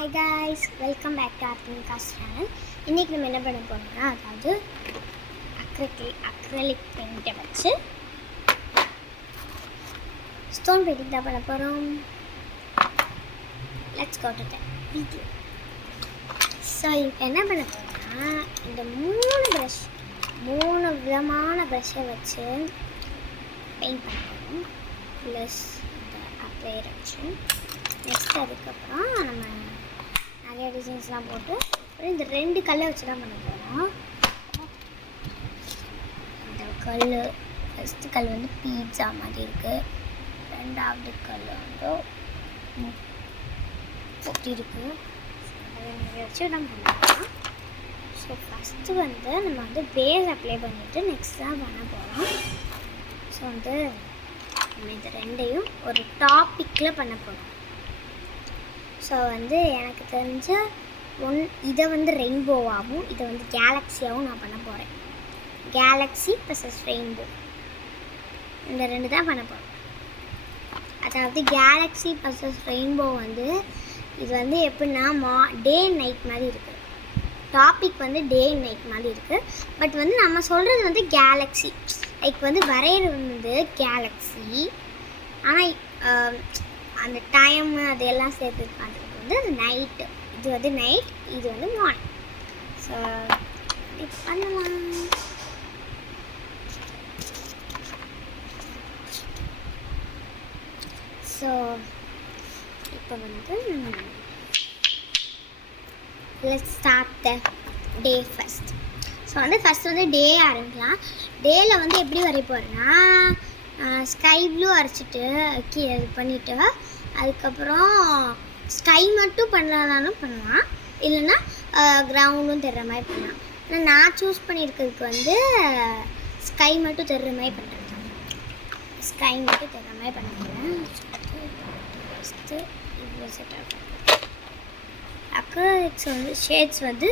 Hi guys, welcome back to Arthinicas channel. இன்னைக்கு நம்ம என்ன பண்ண போறோம்னா அதாவது அக்ரிலிக் பெயிண்ட் வச்சு ஸ்டோன் பெயிண்டிங் தான் பண்ண போறோம். Let's go to the video. So இப்போ என்ன பண்ண போறோம்னா இந்த மூணு விதமான ப்ரஷ்ஷை வச்சு பெயிண்ட் பண்ண போறோம். ப்ளஸ் இந்த அப்ளையர் வச்சு நெக்ஸ்ட் அதுக்கப்புறம் நம்ம நிறைய டிசைன்ஸ்லாம் போட்டு அப்புறம் இந்த ரெண்டு கல்லை வச்சு தான் பண்ண போகிறோம். இந்த கல் ஃபஸ்ட்டு கல் வந்து பீட்சா மாதிரி இருக்குது, ரெண்டாவது கல் வந்து பொட்டி இருக்குது. அதை வச்சு தான் பண்ணுறோம். ஸோ ஃபஸ்ட்டு வந்து நம்ம வந்து பேஸ் அப்ளை பண்ணிவிட்டு நெக்ஸ்ட் தான் பண்ண போகிறோம். ஸோ வந்து நம்ம இது ரெண்டையும் ஒரு டாப்பிக்கில் பண்ண போகிறோம். ஸோ வந்து எனக்கு தெரிஞ்ச இதை வந்து ரெயின்போவாகவும் இதை வந்து கேலக்ஸியாகவும் நான் பண்ண போகிறேன். கேலக்ஸி ப்ளஸ் ரெயின்போ இந்த ரெண்டு தான் பண்ண போகிறேன். அதாவது கேலக்ஸி ப்ளஸ் ரெயின்போ வந்து இது வந்து எப்படின்னா டே அண்ட் நைட் மாதிரி இருக்குது. டாபிக் வந்து டே அண்ட் நைட் மாதிரி இருக்குது. பட் வந்து நம்ம சொல்கிறது வந்து கேலக்ஸி, லைக் வந்து வரைகிறது வந்து கேலக்ஸி, ஆனால் அந்த டைம் அதெல்லாம் சேர்த்து பண்ணுறது வந்து அது நைட்டு. இது வந்து நைட், இது வந்து மார்னிங். ஸோ இது பண்ணலாம். ஸோ இப்போ வந்து let's start the day first. So வந்து ஃபஸ்ட் வந்து டே ஆரம்பிக்கலாம். டேயில் வந்து எப்படி வரைய போகிறேன்னா ஸ்கை ப்ளூ அரைச்சிட்டு இது பண்ணிவிட்டு அதுக்கப்புறம் ஸ்கை மட்டும் பண்ணலான்னு பண்ணலாம், இல்லைன்னா கிரவுண்டும் தெரிகிற மாதிரி பண்ணலாம். ஆனால் நான் சூஸ் பண்ணியிருக்கிறதுக்கு வந்து ஸ்கை மட்டும் தெரிகிற மாதிரி பண்ணுறது. ஸ்கை மட்டும் தெரிகிற மாதிரி பண்ண போகிறேன். ஃபஸ்ட்டு இவ்வளோ செட் ஆகும். அக்ரிலிக்ஸ் வந்து ஷேட்ஸ் வந்து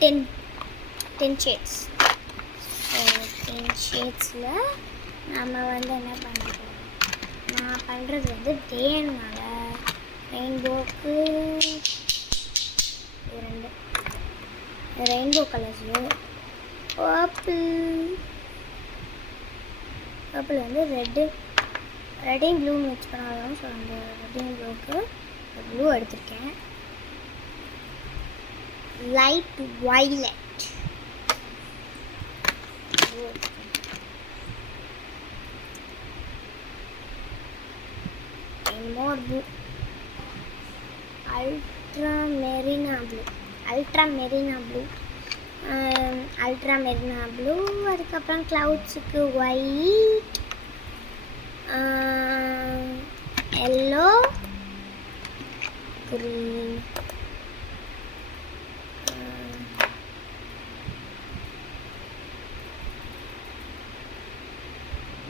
10 ஷேட்ஸ். ஸோ 10 ஷேட்ஸில் நம்ம வந்து என்ன பண்ணுறோம், நான் பண்ணுறது வந்து டேனால ரெயின்போக்கு ரெயின்போ கலர்ஸில் பர்பிள் வந்து ரெட்டையும் ப்ளூ மிக்ஸ் பண்ணாலும். ஸோ அந்த ரெட்டையும் ப்ளூக்கு ப்ளூ எடுத்திருக்கேன். Light violet more blue, ultra marina blue அதுக்கப்புறம் cloudsக்கு white, yellow, green,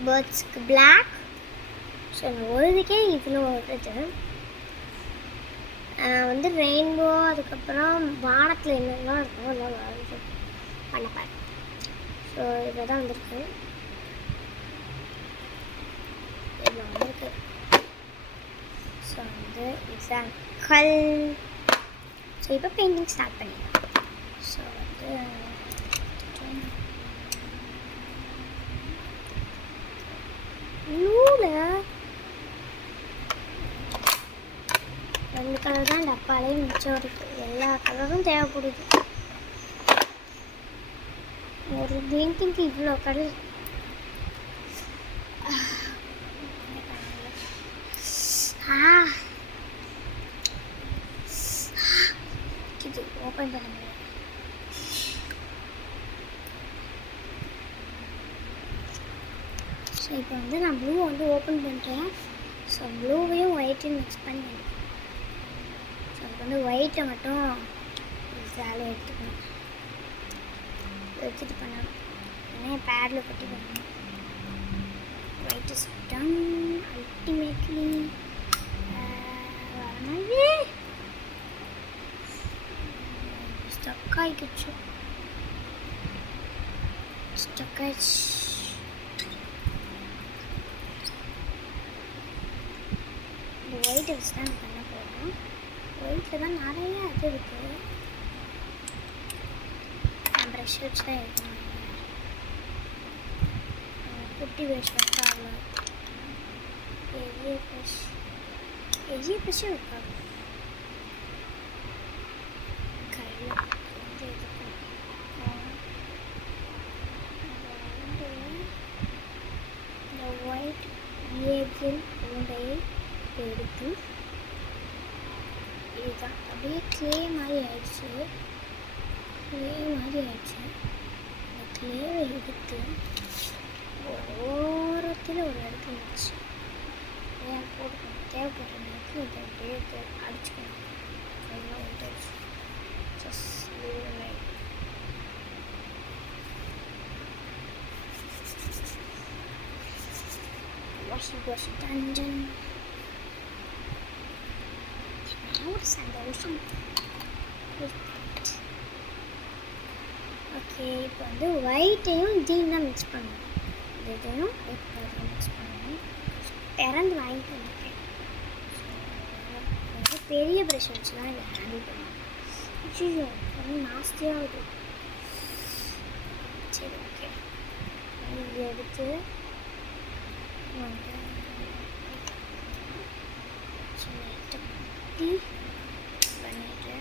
birdsக்கு black. So ஒரு இதுக்கே இவ்வளோ வருது. வந்து ரெயின்போ அதுக்கப்புறம் வானத்தில் என்னெல்லாம் இருக்கும் எல்லாம் வரைஞ்சி பண்ணப்பாரு. ஸோ இதில் தான் வந்திருக்கு, இதில் வந்திருக்கு. ஸோ வந்து இதுதான் கல். ஸோ இப்போ பெயிண்டிங் ஸ்டார்ட் பண்ணிடலாம். ஸோ வந்து ரெண்டு கலர் தான் டப்பாலே மிச்சம் இருக்குது. எல்லா கலரும் தேவைப்படுது. ஒரு பெயிண்டிங்க்கு இவ்வளோ கலர். இது ஓப்பன் பண்ண முடியாது. ஸோ இப்போ வந்து நான் ப்ளூ வந்து ஓப்பன் பண்ணுறேன். ஸோ ப்ளூவையும் ஒயிட்டையும் மிக்ஸ் பண்ணி அதுக்கு வந்து ஒயிட்டை மட்டும் ஜாலியாக எடுத்துக்கணும், வச்சுட்டு பண்ணணும். ஏன்னா பேடில் கட்டி பண்ணணும். White is done ultimately. வரவே ஸ்டக் ஆகிடுச்சு. ஒயிட் வச்சு தான் பண்ண போகிறோம். ஒயிட்டில் தான் நிறைய இது இருக்குது. நான் ப்ரெஷ் வச்சு தான் இருக்கேன். குட்டி ப்ரெஷ் வைக்காம பெரிய ப்ரெஷ்ஷும் வைக்காது. கையில் வந்து இருக்கும். இந்த ஒயிட் ஏபிள் உருண்டையை எடுத்து இதுதான் அப்படியே க்ளே மாதிரி ஆயிடுச்சு. இந்த க்ளேவை எடுத்து ஓரத்தில் ஒரு இடத்துல வச்சு போட்டுக்கணும். தேவைப்படுற நேரத்தில் இதை அப்படியே அடிச்சுக்கணும். அதெல்லாம் வந்துடுச்சு. வாஷ் டஞ்சன் ஒரு சந்தோஷம். ஓகே, இப்போ வந்து ஒயிட்டையும் இதையும் தான் மிக்ஸ் பண்ணணும். இதையும் ஒயிட் கலரையும் மிக்ஸ் பண்ணணும். திறந்து வாங்கிட்டு வந்துட்டேன். ஸோ பெரிய ப்ரெஷ் வச்சு தான் இதை ஹேண்டில் பண்ணணும். ஐயோ ரொம்ப நாஸ்தியாகுது. சரி, ஓகே. இதை எடுத்து வந்து குட்டி பண்ணிட்டு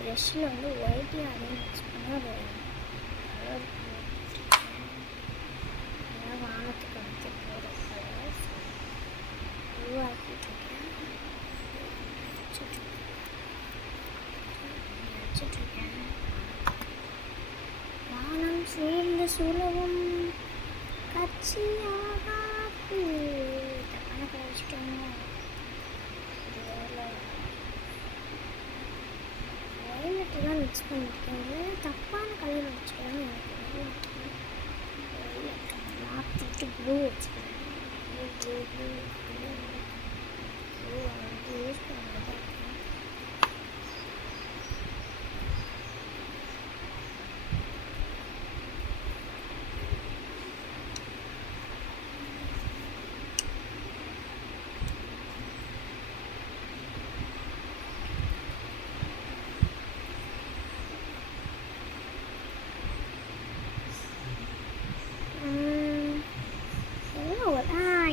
ப்ரெஷ்ஷில் வந்து ஒயிட்டையும் அதையும் மிக்ஸ் பண்ணால் அது கலர் அதெல்லாம் வானத்துக்கு வந்து போகிற கலர் உருவாக்கிட்டுருக்கேன். வச்சுட்ருக்கேன். வானம் சேர்ந்து சுழவும் கட்சியாகாது. தப்பான கலர் வச்சுட்டோமோ. வயலட்டெல்லாம் மிக்ஸ் பண்ணியிருக்காங்க. தப்பான கலர் வச்சுக்கலாம். எனக்கு மாற்றிட்டு ப்ளூ வச்சுக்கிறேன். ப்ளூ வந்து யூஸ் பண்ணுறதா இருக்கேன்.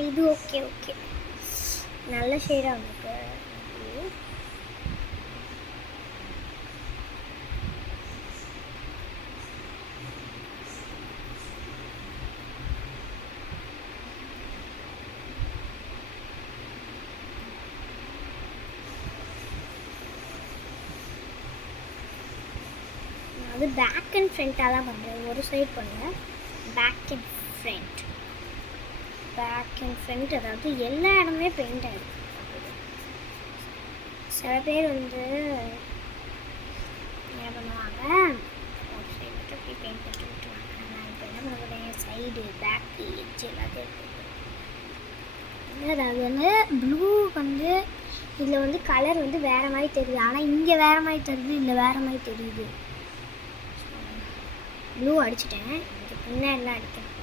இது ஓகே ஓகே, நல்ல ஷேடாக இருக்கு. அது பேக் அண்ட் ஃப்ரண்ட்டாக தான் பண்ணுறேன். ஒரு சைட் பண்ணுறேன். பேக் அண்ட் ஃப்ரண்ட் அதாவது எல்லா இடமே பெயிண்ட் ஆகிடும். சில பேர் வந்து என்ன பண்ணுவாங்க, ஒரு சைடு மட்டும் இப்படி பெயிண்ட் பண்ணி விட்டுருவாங்க. நான் இப்போ என்ன பண்ண போகிறேன், சைடு பேக்கு எட்ஜ் எல்லாத்தையும் அதாவது வந்து ப்ளூ வந்து இதில் வந்து கலர் வந்து வேறு மாதிரி தெரியுது. ஆனால் இங்கே வேறு மாதிரி தெரியுது, இல்லை வேறு மாதிரி தெரியுது. ப்ளூ அடிச்சிட்டேன். இதுக்கு பின்னாடிலாம் அடிக்கிறேன்.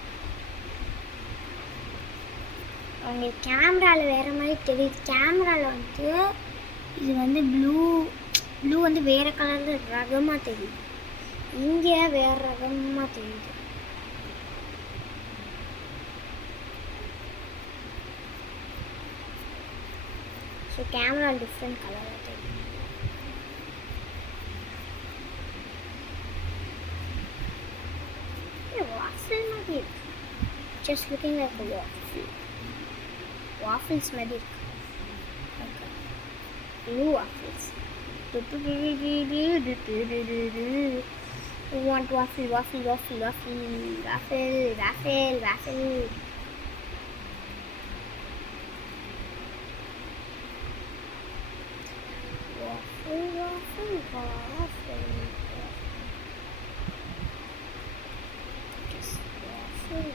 உங்களுக்கு கேமராவில் வேறு மாதிரி தெரியுது. கேமராவில் வந்து இது வந்து ப்ளூ வந்து வேறு கலரில் ரகமாக தெரியுது. இங்கே வேறு ரகமாக தெரியுது. ஸோ கேமராவில் டிஃப்ரெண்ட் கலராக தெரியுது. வாஃபிள் மாதிரி இருக்கு. Just looking like a waffle. Waffles மாதிரி இருக்கு. Blue waffles. You want waffle. Waffle. Just waffle.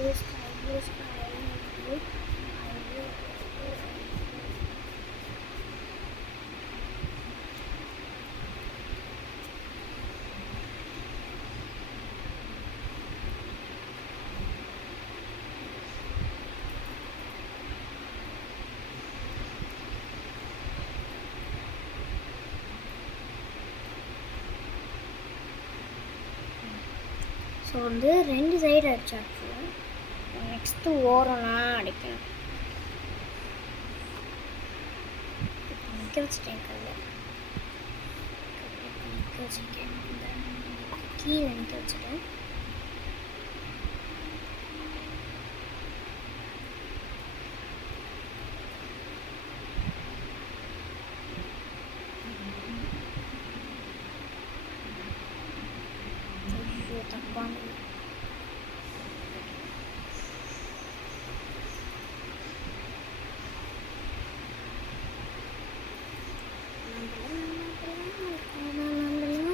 blue sky, blue sky, blue. So வந்து 2 சைடு அடிச்சாச்சு. நெக்ஸ்ட்டு ஓரம்லாம் அடிக்கணும். நிற்க வச்சுட்டேன் கல்ல, நிற்க வச்சுருக்கேன், கீழே நிற்க வச்சுட்டேன்.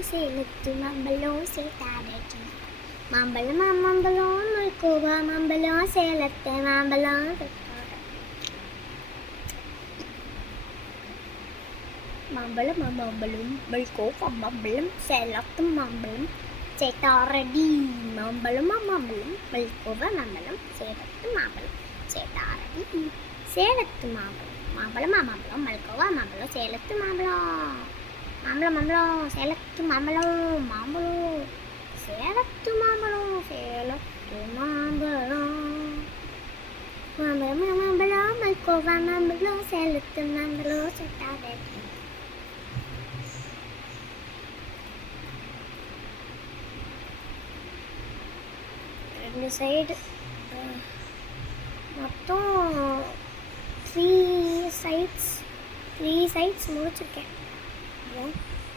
சேலத்து மாம்பழம் சேத்தாடட்டி, மாம்பழம் மாம்பழம் மல்கோவா மாம்பழம் சேலத்து மாம்பழம் மாம்பழம் மாம்பழம் மல்கோவா மாம்பழம் சேலத்து மாம்பழம் சேத்தாரடி, மாம்பழம் மாம்பழம் மல்கோவா மாம்பழம் சேலத்து மாம்பழம் சேத்தாரடி, சேலத்து மாம்பழம் மாம்பழம் மாம்பழம் மல்கோவா மாம்பழம் சேலத்து மாம்பழம் மாம்பழம் மாம்பழம் சேலத்து மாம்பழம் மாம்பழம் சேலத்து மாம்பழம் சேலத்து மாம்பழம் மாம்பழம் மாம்பழம் மல்கோவா மாம்பழம் சேலத்து மாம்பழம் சேத்தாரடி. ரெண்டு சைடு மொத்தம் 3 சைட்ஸ் முடிச்சிருக்கேன்.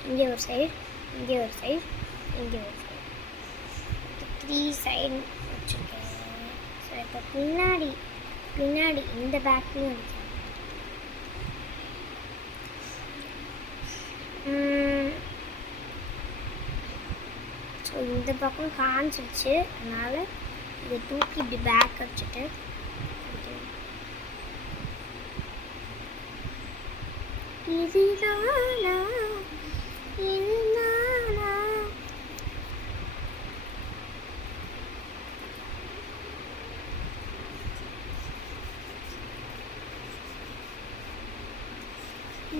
இங்கே ஒரு சைடு, இங்கே ஒரு சைடு, இங்கே ஒரு சைடு, 3 சைடு வச்சுருக்கேன். ஸோ இப்போ பின்னாடி இந்த பேக்லையும் அடிக்கிறேன். ஸோ இந்த பக்கம் காஞ்சிடுச்சு, அதனால் இதை தூக்கி இப்படி பேக் வச்சுட்டு இதுதானா இதுதானா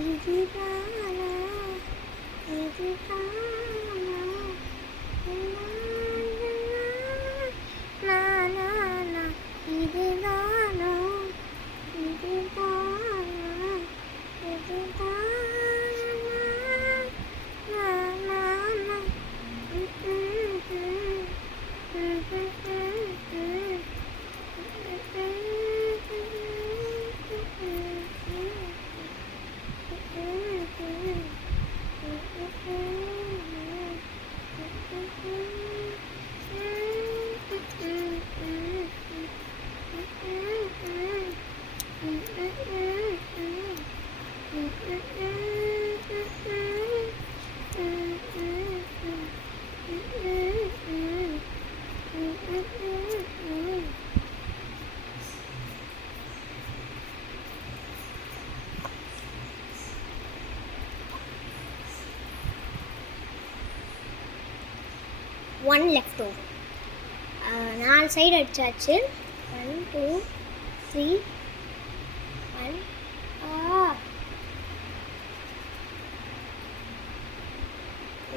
இதுதானா இதுதானா இதுதானோ இதுதானா ஒன் லெஃப்ட் ஓவர். 4 சைடு அடிச்சாச்சு. 1 2 3 1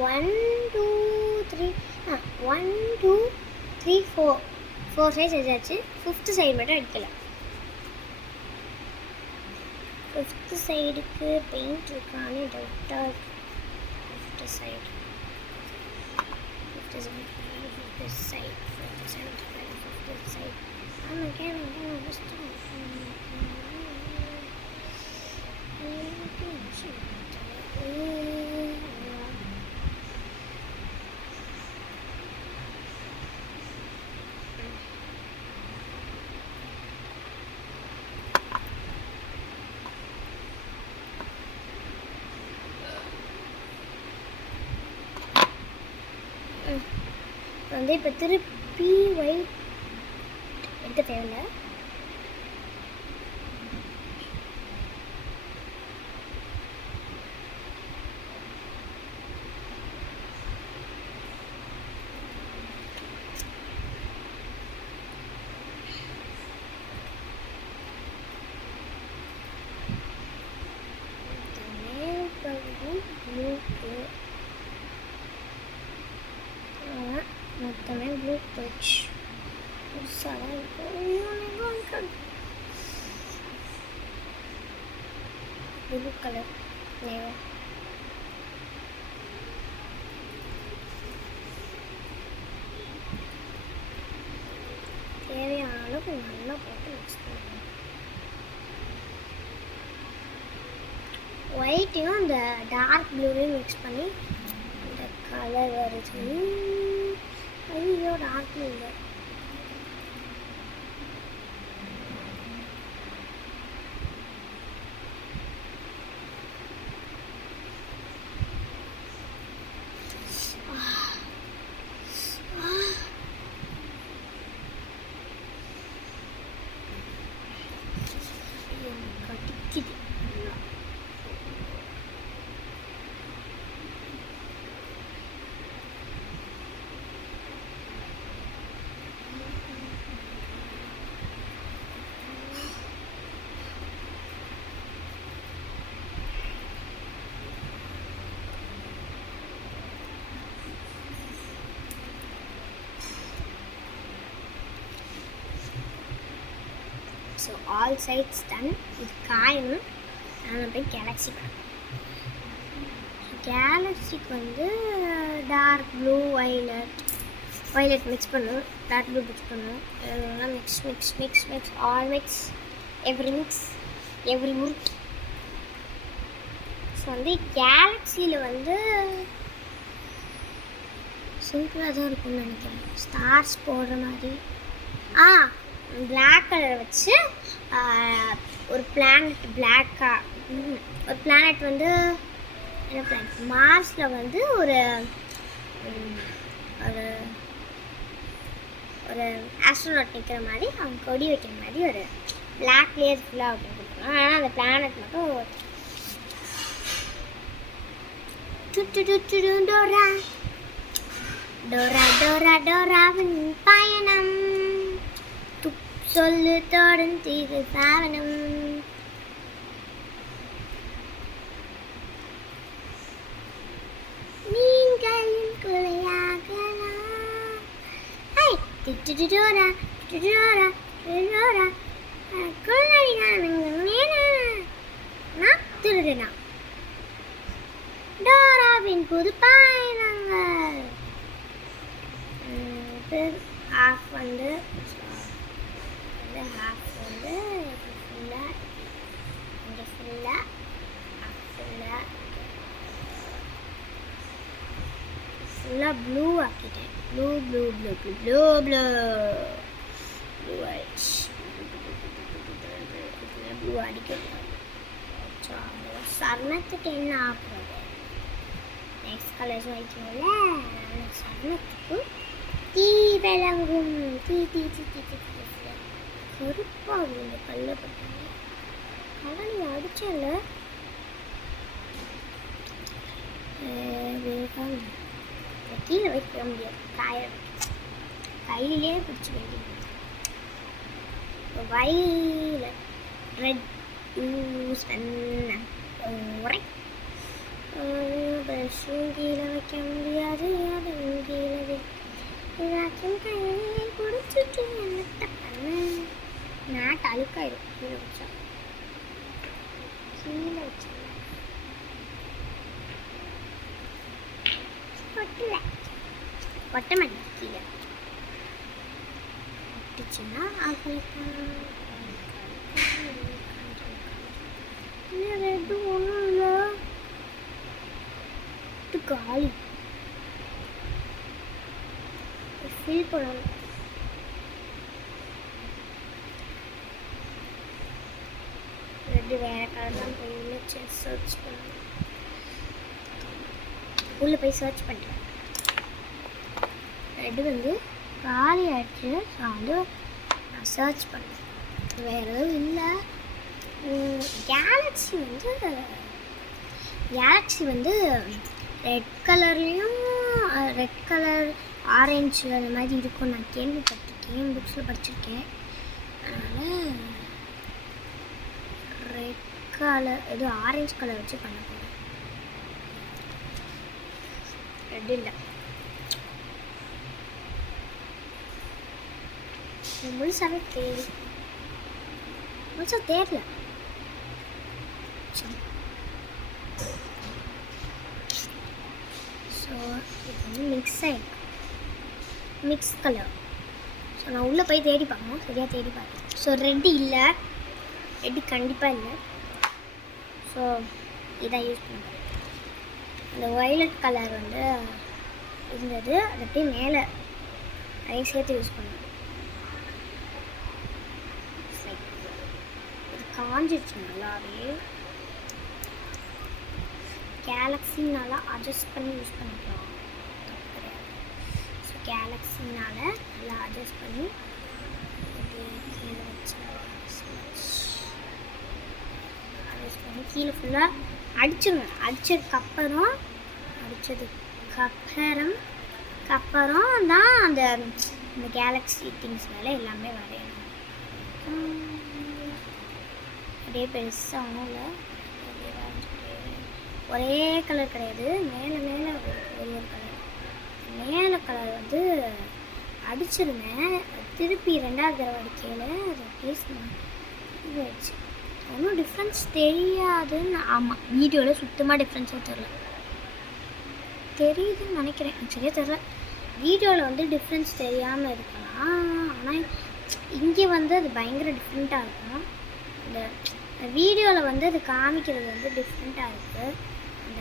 1 2 3 1 2 3 4 சைடு அடிச்சாச்சு. 5th சைடு மட்டும் அடிக்கல. 5th சைடுக்கு பெயிண்ட் இருக்கான்னு டவுட்டாக இருக்கு. 5th side this side, this side. I'm again this time. வந்து இப்போ திருப்பி ஒயிட் எடுக்க தேவையில்லை. மொத்தமே ப்ளூ போயிடுச்சு. ப்ளூ கலர் தேவையான அளவுக்கு நல்லா போட்டு மிக்ஸ் பண்ணுவோம். ஒயிட்டையும் அந்த டார்க் ப்ளூவையும் மிக்ஸ் பண்ணி அந்த கலர் வருது. ஐயோ டார்க் ப்ளூ இல்லை. So all sides done. இது காயணும். நான் போய் கேலக்ஸிக்கு வந்து டார்க் ப்ளூ வைலட் மிக்ஸ் பண்ணும். டார்க் ப்ளூ மிக்ஸ் பண்ணும். எல்லாம் மிக்ஸ் ஆல் மிக்ஸ் எவ்ரி உருட். ஸோ வந்து கேலக்ஸியில் வந்து சிம்பிளாக தான் இருக்கும்னு நினைக்கிறேன். ஸ்டார்ஸ் போடுற மாதிரி. பிளாக் கலரை வச்சு ஒரு பிளானட் ஒரு பிளானட் வந்து என்ன பிளானட் மார்ஸில் வந்து ஒரு ஒரு ஒரு ஆஸ்ட்ரோநாட் நிற்கிற மாதிரி அவங்க கொடி வைக்கிற மாதிரி ஒரு பிளாக் லேயர் ஃபுல்லாக அப்படின்னு கொடுத்துருவோம். ஆனால் அந்த பிளானட் மட்டும் டோரா டோரா டோரா டோராவின் பயணம் சொல்லு தொடர்ந்து சாவனம். நீங்கள் குறையாகலாம். திருடுனா டோராவின் புது பயணங்கள். ஹாஃப் வந்து ஹாஃப் வந்து ஃபுல்லாக இங்கே ஃபுல்லாக ப்ளூ ஆக்கிட்டேன். ப்ளூ ஆயிடுச்சு. ப்ளூ அடிக்கணும். சர்ணத்துக்கு என்ன ஆகுறது? Next colours வைக்கணும்ல. சர்ணத்துக்கு தீ விளங்கும். தீ கருப்பாகும் இந்த கல்லை பட்டாங்க. கல்லை நீங்கள் அடிச்சல கீழே வைக்க முடியாது. கையிலே பிடிச்சி வேண்டியது. வைலட் ரெட் யூஸ் பண்ண ப்ரஷ்ஷும் கீழே வைக்க முடியாது. அதுவும் கீழே எல்லாத்தையும் கையிலே பிடிச்சிட்டு என்னத்தை பண்ண நாட்டு அழுக்காயிடும். கீழே வச்சா ஒட்ட மாட்டேன். கீழே ஒட்டுச்சுன்னா ரெட்டு ஒன்றும் இல்லை. காலி ஃபில் பண்ணணும். ரெட்டு வேறு கலர் தான் போய் உள்ள சர்ச் பண்ணணும். உள்ளே போய் சர்ச் பண்ணுறேன். ரெட்டு வந்து காலி ஆயிடுச்சு. ஸோ வந்து நான் சர்ச் பண்ணேன், வேறு எதுவும் இல்லை. கேலக்ஸி வந்து ரெட் கலர்லேயும் ரெட் கலர் ஆரஞ்சு அந்த மாதிரி இருக்கும். நான் கேள்விப்பட்டிருக்கேன், புக்ஸில் படிச்சிருக்கேன். அதனால் ரெட் கலர் இது ஆரஞ்சு கலர் வச்சு பண்ண போகிறேன். ரெட் இல்லை, முழுசாகவே முழுசாக தேடல. ஸோ இது வந்து மிக்ஸ் கலர். ஸோ நான் உள்ளே போய் தேடி பார்க்கணும், சரியாக தேடி பார்க்கணும். ஸோ ரெட்டு இல்லை, ரெட்டு கண்டிப்பாக இல்லை. ஸோ இதான் யூஸ் பண்ணுறேன். அந்த வயலட் கலர் வந்து இருந்தது, அது அப்படியே மேலே அதையும் சேர்த்து யூஸ் பண்ணுவேன். இது காஞ்சிடுச்சு நல்லாவே. கேலக்ஸினால அட்ஜஸ்ட் பண்ணி யூஸ் பண்ணிக்கலாம், தப்பு கிடையாது. ஸோ கேலக்ஸினால நல்லா அட்ஜஸ்ட் பண்ணி கீழே வச்சு அட்ஜஸ்ட் பண்ணி கீழே ஃபுல்லாக அடிச்சிடணும். அடித்ததுக்கப்புறம் தான் அந்த கேலக்ஸி திங்ஸ் மேலே எல்லாமே வரையணும். அப்படியே பெருசாக ஒன்றும் இல்லை, ஒரே கலர் கிடையாது, மேலே ஒரு கலர். மேலே கலர் வந்து அடிச்சிருந்தேன், திருப்பி 2வது தடவை அடிக்கையில் அது அப்படியே வச்சு ஒன்றும் டிஃப்ரென்ஸ் தெரியாதுன்னு. ஆமாம், வீடியோவில் சுத்தமாக டிஃப்ரென்ஸே தெரியுதுன்னு நினைக்கிறேன், எனக்கு சரியாக தெரில. வீடியோவில் வந்து டிஃப்ரென்ஸ் தெரியாமல் இருக்கலாம், ஆனால் இங்கே வந்து அது பயங்கர டிஃப்ரெண்ட்டாக இருக்கும். இந்த வீடியோவில் வந்து அது காமிக்கிறது வந்து டிஃப்ரெண்ட்டாக இருக்குது. அந்த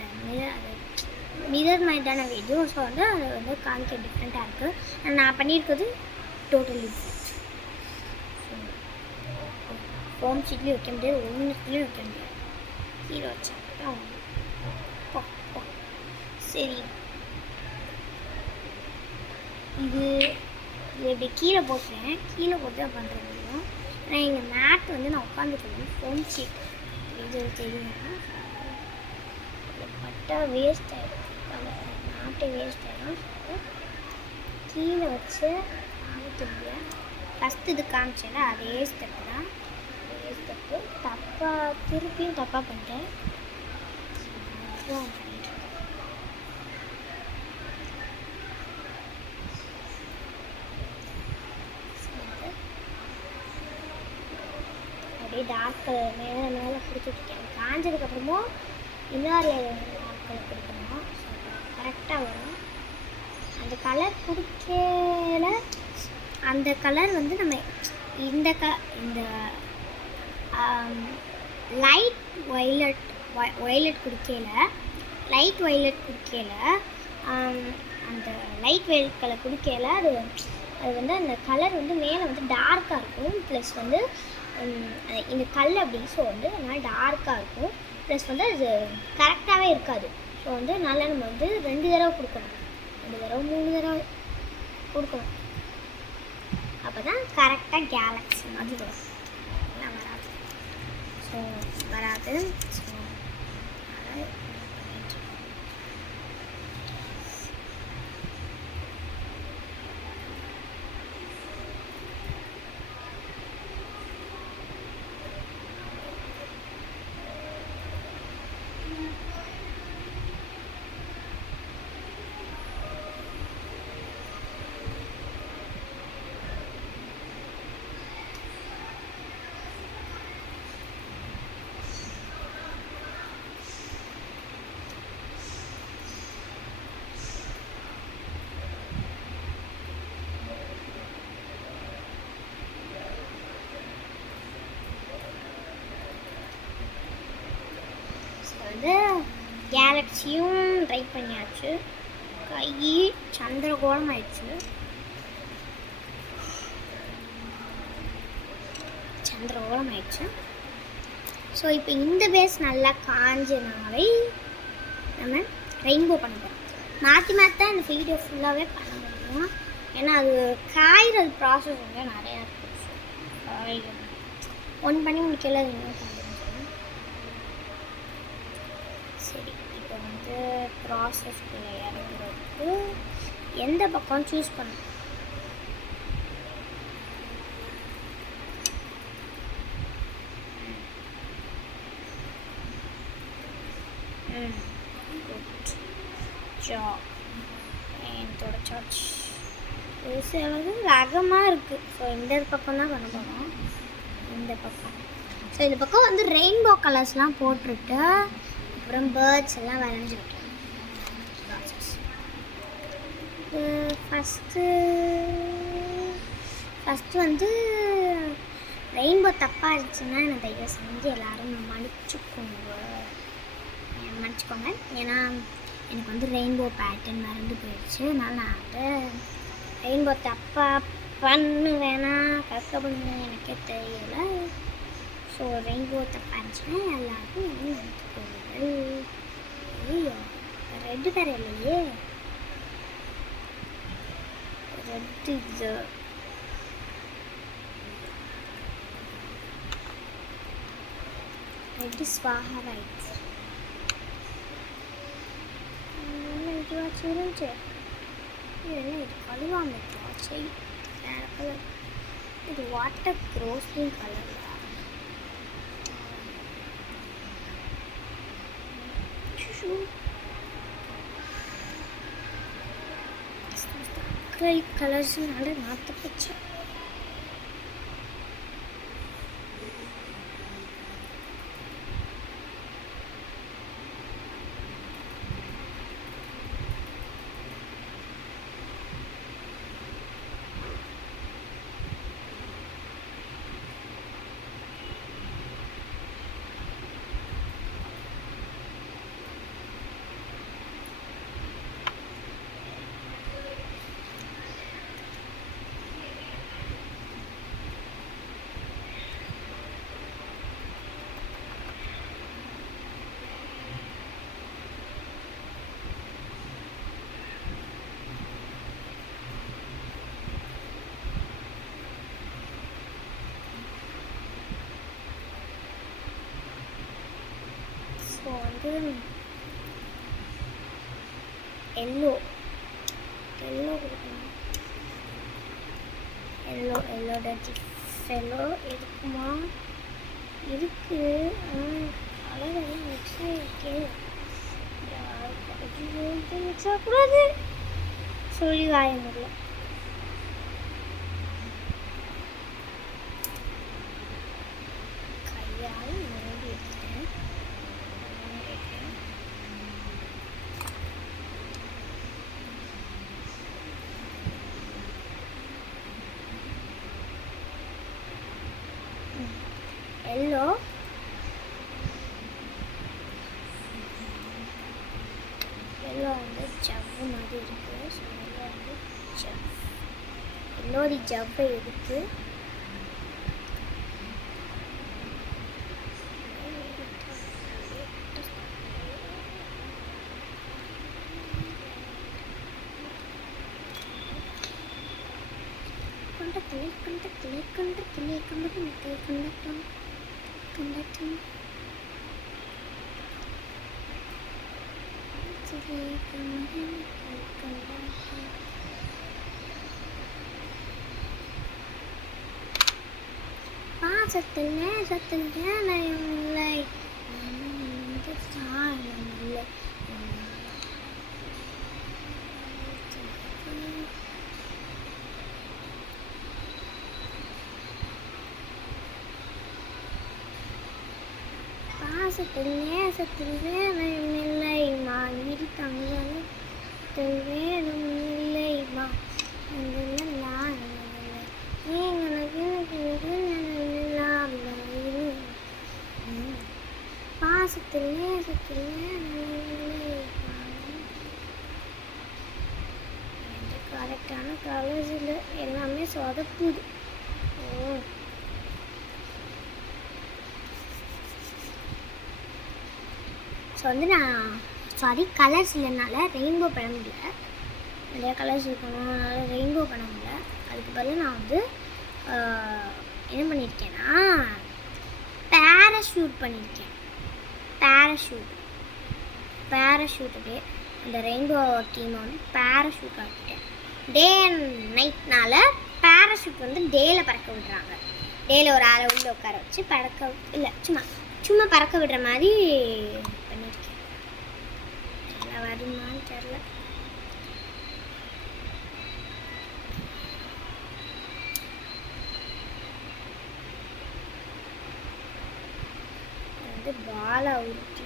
மிரர் மாதிரியான வீடியோ. ஸோ வந்து அது வந்து காமிக்க டிஃப்ரெண்ட்டாக இருக்குது. நான் பண்ணியிருக்கிறது டோட்டலி டிஃப்ரெண்ட். ஹோம் சீட்லேயும் வைக்க முடியாது, ஒன்றுத்துலேயும் வைக்க முடியாது. கீழே வச்சேன். சரி, இது இப்படி கீழே போட்டேன். கீழே போட்டு தான் பண்ணுற முடியும். ஆனால் எங்கள் மேட் வந்து நான் உட்காந்துருக்கேன். ஹோம் சீட் இது தெரியும், பட்டா வேஸ்ட் ஆகிடும், மேட்டை வேஸ்ட் ஆகிடும். கீழே வச்சு ஆகிட்டு ஃபஸ்ட்டு இது காமிச்சேன்னா அதே ஸ்டெப்பு தான். ஸ்டெப்பு திருப்பியும் தப்பாக பண்ணிட்டேன். அப்படியே டார்க் கலர் மேலே பிடிச்சிட்ருக்கேன். காஞ்சதுக்கப்புறமும் இன்னொரு டார்க் கலர் கொடுக்கணும். கரெக்டாக வரும். அந்த கலர் பிடிக்கல, அந்த கலர் வந்து நம்ம இந்த லைட் வயலட் குடிக்கையில் அந்த லைட் வயலட் கலர் குடிக்கையில் அது வந்து அந்த கலர் வந்து மேலே வந்து டார்க்காக இருக்கும். ப்ளஸ் வந்து இந்த கல் அப்படி ஸோ வந்து அதனால் டார்க்காக இருக்கும். ப்ளஸ் வந்து அது கரெக்டாகவே இருக்காது. ஸோ வந்து அதனால் நம்ம வந்து 2 தடவை கொடுக்கணும், 2 தடவை 3 தடவை கொடுக்கணும். அப்போ தான் கரெக்டாக கேலக்ஸி மாதிரி வரும். வராது. ஸோ வந்து கேலக்ஸியும் ட்ரை பண்ணியாச்சு. கை சந்திரகோளம் ஆயிடுச்சு. ஸோ இப்போ இந்த பேஸ் நல்லா காஞ்சனாலே நம்ம ரெயின்போ பண்ண போகிறோம். மாற்றி தான் இந்த வீடியோ ஃபுல்லாகவே பண்ண முடியும். ஏன்னா அது காய்கிற ப்ராசஸ் வந்து நிறையா இருக்குது. ஒன் பண்ணி முடிக்கல. சரி, இப்போ வந்து ப்ராசஸ்க்குள்ள இறங்குறதுக்கு எந்த பக்கம் சூஸ் பண்ண? Good job. தொடச்சாச்சு. சிலது ரகமாக இருக்குது. ஸோ இந்த பக்கம் தான் பண்ண போகிறோம். இந்த பக்கம். ஸோ இந்த பக்கம் வந்து ரெயின்போ கலர்ஸ்லாம் போட்டுட்டு அப்புறம் பேர்ட்ஸ் எல்லாம் வரைஞ்சி வைக்கணும். ஃபஸ்ட்டு வந்து ரெயின்போ தப்பாக இருந்துச்சுன்னா எனக்கு தயவு செஞ்சு எல்லோரும் மன்னிச்சுக்கோங்க. ஏன்னா எனக்கு வந்து ரெயின்போ பேட்டர்ன் மறந்து போயிடுச்சு. அதனால் நான் வந்து ரெயின்போ தப்பாக பண்ணுவேனா கரெக்டாக பண்ணுவேன் எனக்கே தெரியல. ஸோ ரெயின்போ தப்பாக இருந்துச்சுன்னா எல்லாருக்கும் வந்து மன்னிச்சுக்கோங்க. ஐயோ, ரெட்டு வேறு இல்லையே. ரெட்டு இது ரெட்டு ஸ்வாஹா ரைட்ஸ். இருந்துச்சு. என்ன இது கழுவாம திராட்சை வேறு கலர். இது வாட்டர் க்ரோஸ்லிங் கலர். அக்ரைலிக் கலர்ஸ்னால மாற்ற போச்சு. ஸோ வந்து எல்லோ கொடுக்கணும். எல்லோ ஃபெல்லோ இருக்குமா? இருக்கு. கலரெல்லாம் மிக்ஸாக இருக்கே. மிக்ஸ் ஆகக்கூடாது சொல்லி வாயமில்லை. கையால் மூடி எடுத்தேன். எல்லோ வந்து ஜவ்வு மாதிரி இருக்குது. ஸோ எல்லோ வந்து எல்லோரி ஜவ்வை எடுத்து பாசத்தில் நேசத்தில் ஞானம் இல்லை. பாசத்தில் நேசத்தில் வேணும் இல்லைமா. நீடி தங்கத்தில் வேணும் இல்லைமா. பாசத்தில் நேசத்தில் கரெக்டான கலர்ஸ் இல்லை. எல்லாமே சொதப்புது. ஸோ வந்து நான் கலர்ஸ் இல்லைனால ரெயின்போ பண்ண முடியல. நிறையா கலர்ஸ் இருக்கணும், அதனால் ரெயின்போ பண்ண முடியல. அதுக்கு பதில் நான் வந்து என்ன பண்ணியிருக்கேன்னா பேராஷூட் பண்ணியிருக்கேன். பேராஷூட் அப்படியே அந்த ரெயின்போ டீமை வந்து பேராஷூட் ஆக்கிட்டேன். டே அண்ட் நைட்னால பேராஷூட் வந்து டேயில் பறக்க விடுறாங்க. டேயில் ஒரு ஆளை உள்ள உட்கார வச்சு சும்மா பறக்க விடுற மாதிரி பண்ணியிருக்கேன். நல்லா வருமானு தெரில. வந்து பாலை ஊற்றி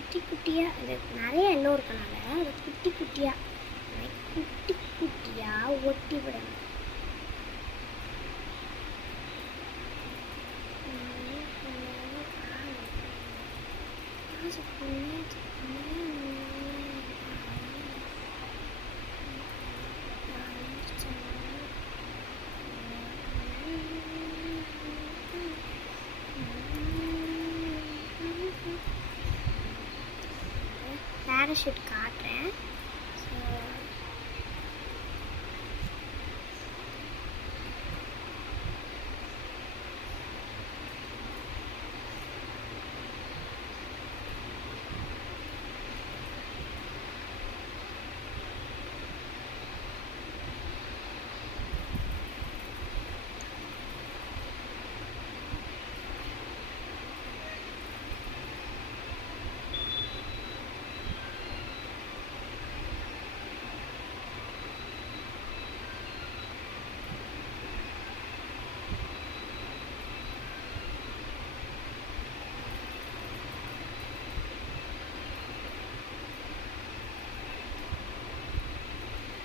ஒட்டி குட்டியாக இது நிறைய எல்லோ இருக்கனால அது குட்டி குட்டியாக ஒட்டி விடணும். பேராஷூட் காட்டுறேன்.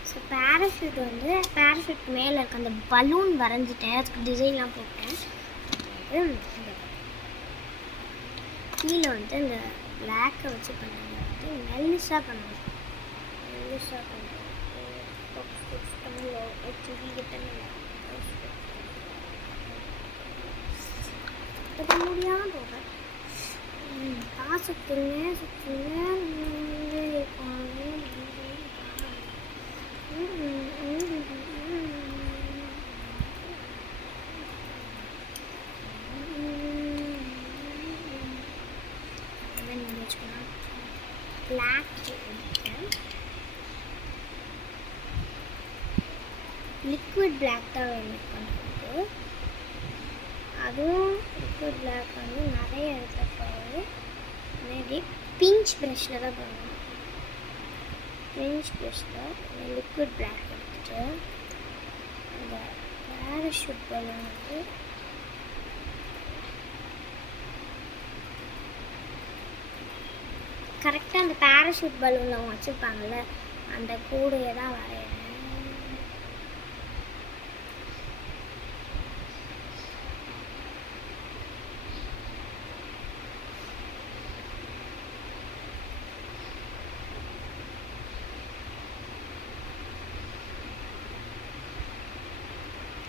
ஸோ பேராஷூட் மேலே இருக்க அந்த பலூன் வரைஞ்சிட்டேன். அதுக்கு டிசைன்லாம் போட்டேன். கீழே வந்து இந்த பிளாக்கை வச்சு பண்ணது வந்து மெல்லிஸாக பண்ணணும். முடியாமல் போகிறேன். சுற்றுங்க லிக்விட் பிளாக் தான் வேணும் பண்ணுறது. அதுவும் லிக்விட் பிளாக் வந்து நிறைய எடுத்துப்பாரு. மேபி பிஞ்ச் ப்ரஷில் தான் பண்ணணும். பிஞ்ச் ப்ரஷில் லிக்விட் பிளாக் எடுத்துட்டு அந்த பேராஷூட் பலூன் வந்து கரெக்டாக அந்த பேராஷூட் பலூனில் அவங்க வச்சுருப்பாங்கள்ல அந்த கூடையை தான் வரைகிறேன்.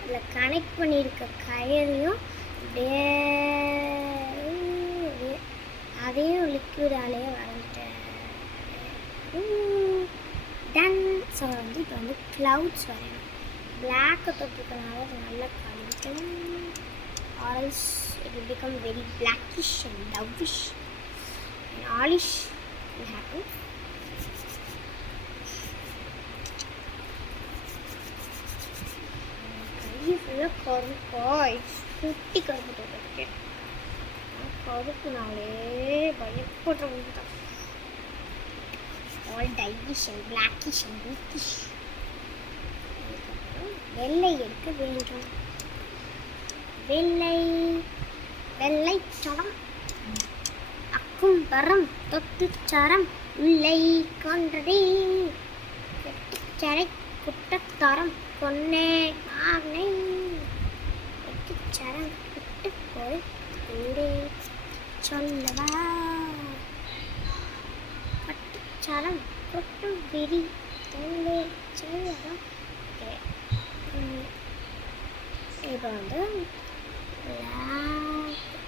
அதில் கனெக்ட் பண்ணியிருக்க கயரையும் அப்படியே அதையும் லிக்விடாலேயே வரைஞ்சிட்டேன். டன். ஸோ வந்து இப்போ வந்து க்ளவுட்ஸ் வரையணும். பிளாக்கை தொட்டுக்கனால அது நல்லா கழிக்கும். Also it will become very blackish and lavish and ஆலிஷ் வில் ஹேப்பன். ஃபுல்லாக கருப்பாய் குட்டி கருப்பு தொட்டிருக்கேன். கருப்புனாலே பயப்படுறவங்க தான். ஆல் டைஷ் அண்ட் பிளாக்கிஷ் அண்ட் பிங்கிஷ். அதுக்கப்புறம் வெள்ளை எடுக்க வேண்டும். வெள்ளை சரம் அக்கும் தரம் தொத்து சரம் உள்ளை கொண்டதே சரை குட்டத்தரம் பொன்னே ஆனை சரம் விட்டு போய் ஊரே சொல்லவா பட்டுச்சரம் கொட்டு விரி தோலே சொல்லவா. இப்போ வந்து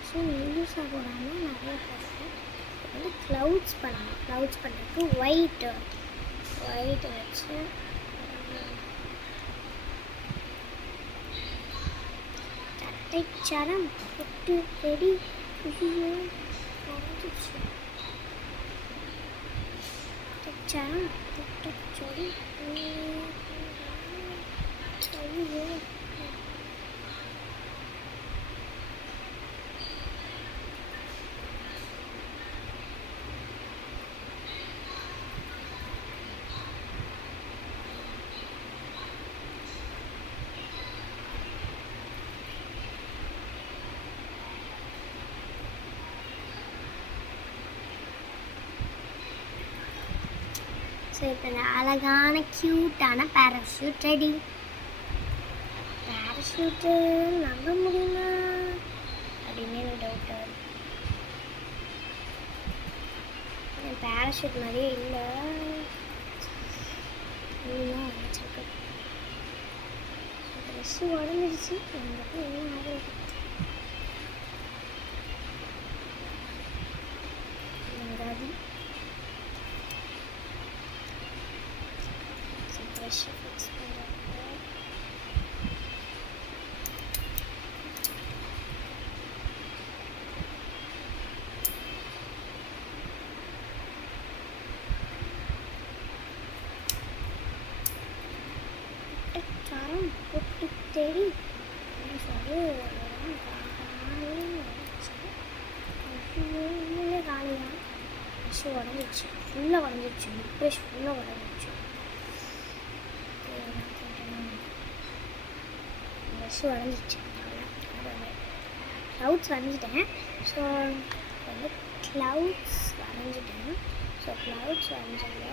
ஸோ முழுசாக போடாமல் நிறைய போடுறேன். வந்து க்ளவுட்ஸ் பண்ணணும். க்ளவுட்ஸ் பண்ணுறதுக்கு ஒயிட் வச்சு சட்டைச்சாரம் போட்டு ரெடி. சட்டைச்சாரம் போட்டு சொடி. ஸோ இப்போ இந்த அழகான க்யூட்டான பேராஷூட் ரெடி. பேராஷூட்டு நம்ப முடியுமா அப்படின்னு எனக்கு டவுட் ஆகுது. என் பேராஷூட் மாதிரியே இல்லை. வச்சிருக்கு ட்ரெஸ்ஸு உடஞ்சிடுச்சு. எனக்கு என்ன ஆகுது? ப்ரெஷ்ஷை ஃபிக்ஸ் பண்ணுறாங்க. தரம் பொட்டு தேடி சொல்லி ஃபுல்லே காலியாக ப்ரெஷ் உடஞ்சிடுச்சு. ஃபுல்லாக உடஞ்சிடுச்சு. ப்ரெஷ் ஃபுல்லாக உடஞ்சிடுச்சு. ப்ரெஷ் உடஞ்சிடுச்சு. க்ளவுட்ஸ் வரைஞ்சிட்டேன். ஸோ வந்து க்ளவுட்ஸ் வரைஞ்சிட்டேன். ஸோ க்ளவுட்ஸ் வரைஞ்சது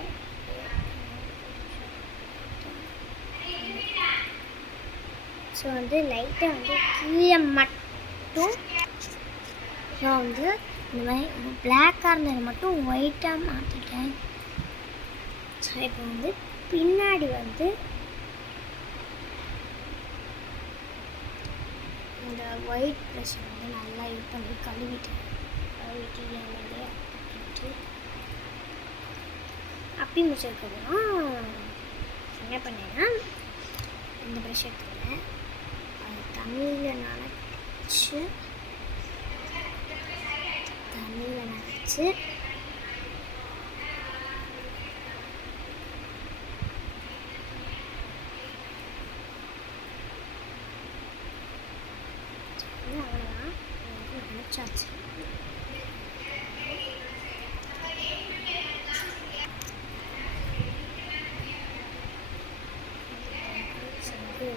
ஸோ வந்து லைட்டாக வந்து கீழே மட்டும் நான் வந்து இந்த மாதிரி பிளாக்காக இருந்தது மட்டும் ஒயிட்டாக மாற்றிட்டேன். ஸோ இப்போ வந்து பின்னாடி வந்து இந்த ஒயிட் ப்ரெஷ்ஷை வந்து நல்லா இது பண்ணி கழுவிட்டு அப்படி முடிச்சதுக்கப்புறம் என்ன பண்ணேன்னா இந்த ப்ரெஷ் எடுத்துக்கிறேன். அது தண்ணியில் நனைச்சி அவ்வளோதான் நினச்சாச்சு.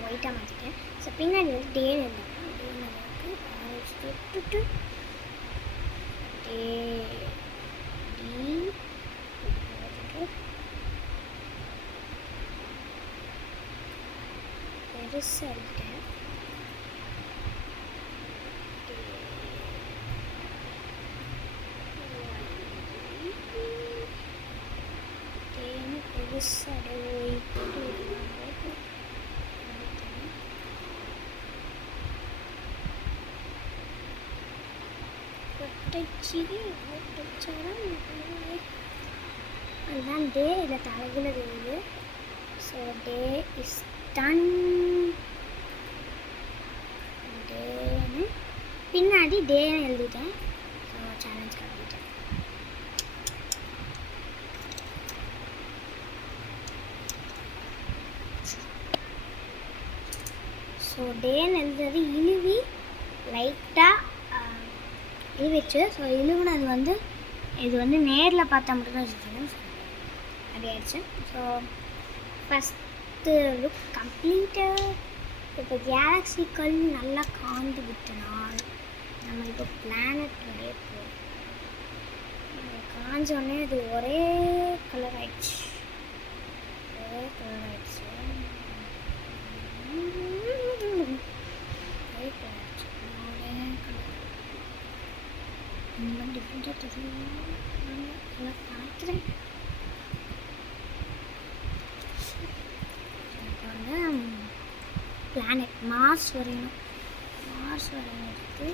ஒயிட்டாக மாற்றிட்டேன். ஸோ பின்னாடி வந்து டேன் எழுதிருக்கு. தொட்டுட்டு பெருசாக எழுதிட்டேன். அதுதான் டே இல்லை தலைகீழ தெரியுது. So day is done. டேன்னு பின்னாடி டேன்னு எழுதிட்டேன். ஸோ சேலஞ்ச் கட்டிட்டேன். ஸோ டேன்னு எழுதுறது இழுவி லைட்டாக இழுவிச்சு. ஸோ இழுவுனது வந்து இது வந்து நேரில் பார்த்தா மட்டும்தான் வச்சுக்கணும். அப்படி ஆயிடுச்சு. So first look completed. இப்போ கேலக்சிக்கள் நல்லா காந்து விட்டனால் நம்ம இப்போ பிளானட் வரைய போகிறோம். காஞ்சோடனே அது ஒரே கலர் ஆயிடுச்சு. ரொம்ப டிஃப்ரெண்ட்டாக தெரியும். நான் பார்க்குறேன். இப்போ வந்து பிளானட் மார்ஸ் வரையணும். மார்ஸ் வரையிறதுக்கு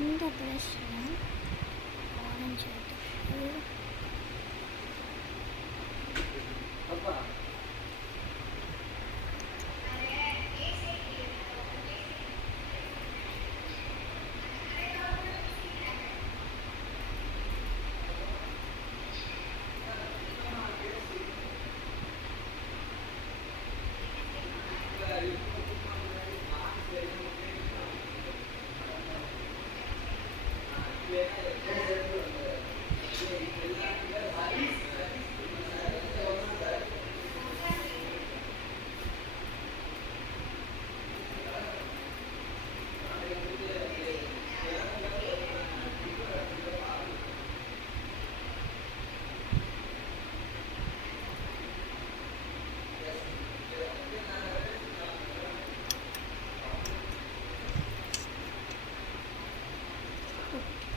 இந்த ப்ரஷ்ஷில் ஆரஞ்சு எடுத்து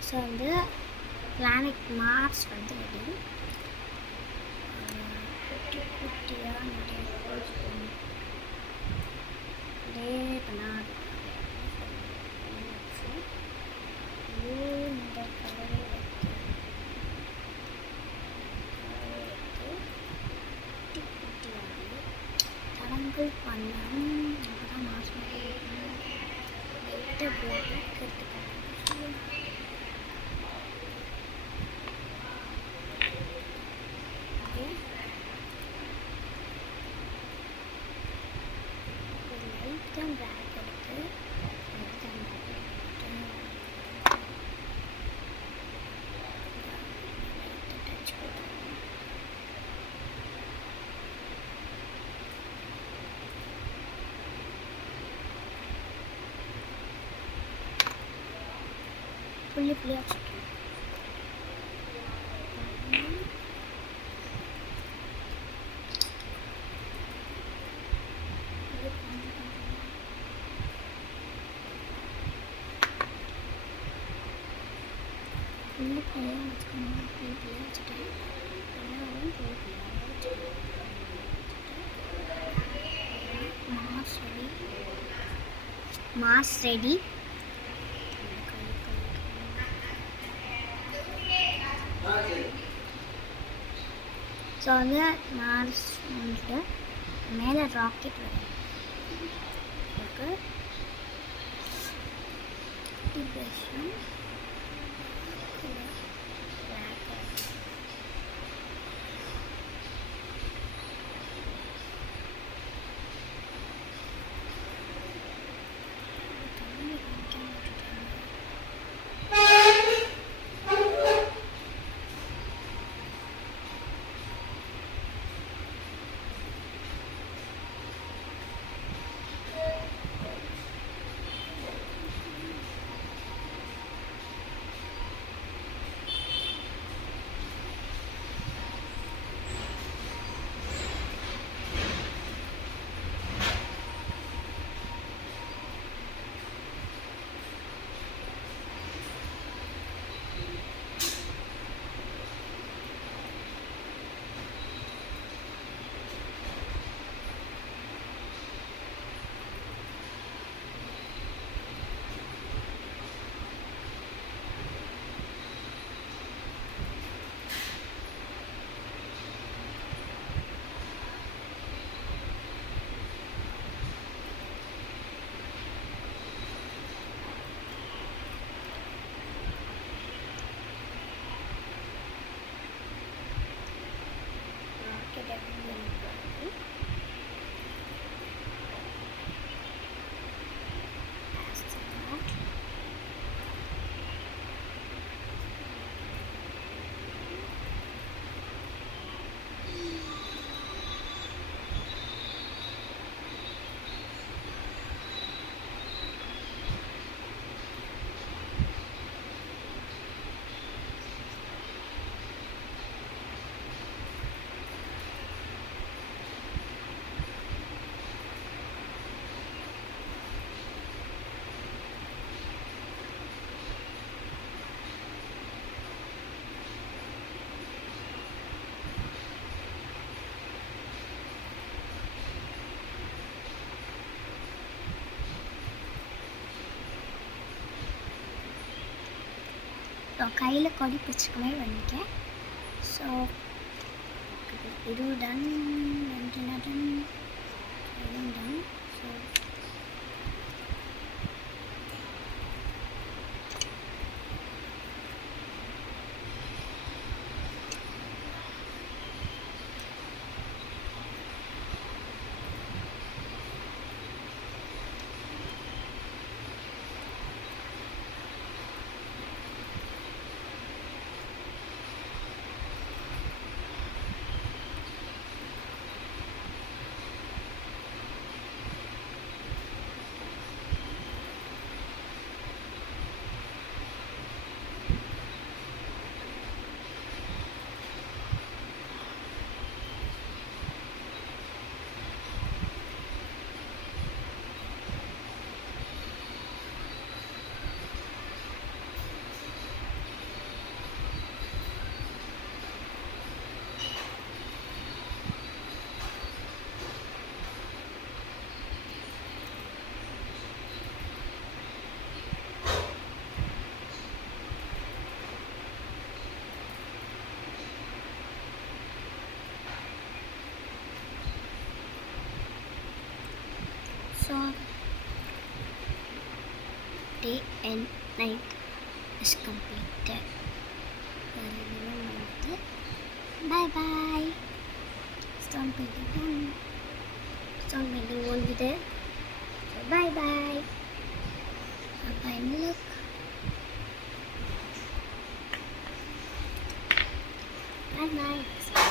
ஸோ வந்து பிளானட் மார்ஸ் வந்து ரெடி. குட்டி குட்டியாக நிறைய கோல்ஸ் அப்படியே பண்ணாது இந்த கலரை வைத்து குட்டி குட்டியாக தடங்கள் பண்ணணும். அப்போ தான் மார்ஸ் மாதிரி லைட்டாக பிளாக் எடுத்துக்கலாம். லைட்டாக பிளாக் எடுத்து டச் போட்டுருவோம். புள்ளி புள்ளியாக வச்சுருக்கோம். புள்ளி புள்ளியாக வச்சுக்கணும். புள்ளி புள்ளியாக வச்சுட்டு எல்லாரும் புள்ளி புள்ளியாக வச்சுட்டு மாஸ் ரெடி. ஸோ வந்து மார்ஸ் வந்துட்டு மேலே ராக்கெட் வரும். ப்ரஷ்ஷும் கையில் கொடி பிடிச்சிக்க மாதிரி பண்ணிக்கேன். ஸோ இது டன், டன், இதுவும் done. So day and night is completed. Bye bye. Stone painting done. Stone painting won't be there. So bye bye. Bye and look. Bye bye.